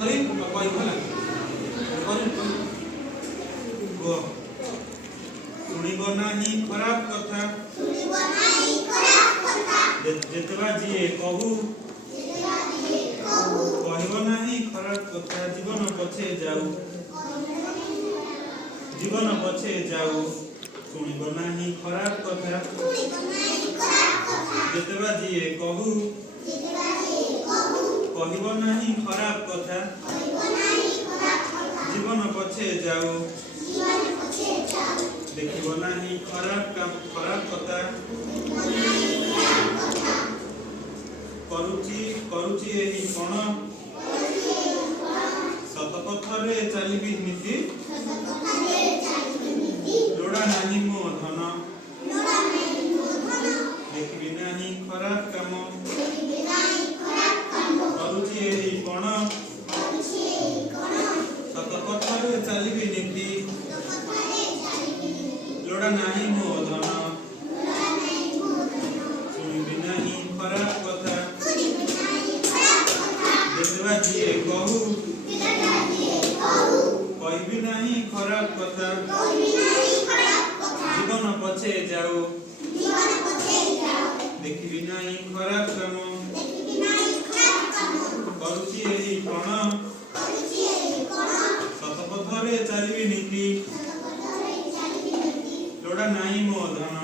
अरे कोई भला कोई गो सुनिब नाही खराब कथा जेतबा जिए कहू कहब नाही खराब कथा जीवन पछे जाऊ सुनिब नाही खराब कथा जेतबा जिए कहू कहब नाही खराब कथा जीवन पछे जाऊ देखिब नाही खराब कथा करुची एही कोण सत पथरे चलिबी नीति लोड़ा नाही मो धन देखिबी नाही खराब काम करुची एही कोण सत पथरे चलिबी नीति लोड़ा नाही मो धन सुनिबी नाही खराब कथा जेतबा जिए कहू कहबी नाही खराब कथा जीवन पछे जाऊ देखिबी नाही खराब काम करुची एही कोण सत पथरे चलिबी नीति लोड़ा नाही मो धन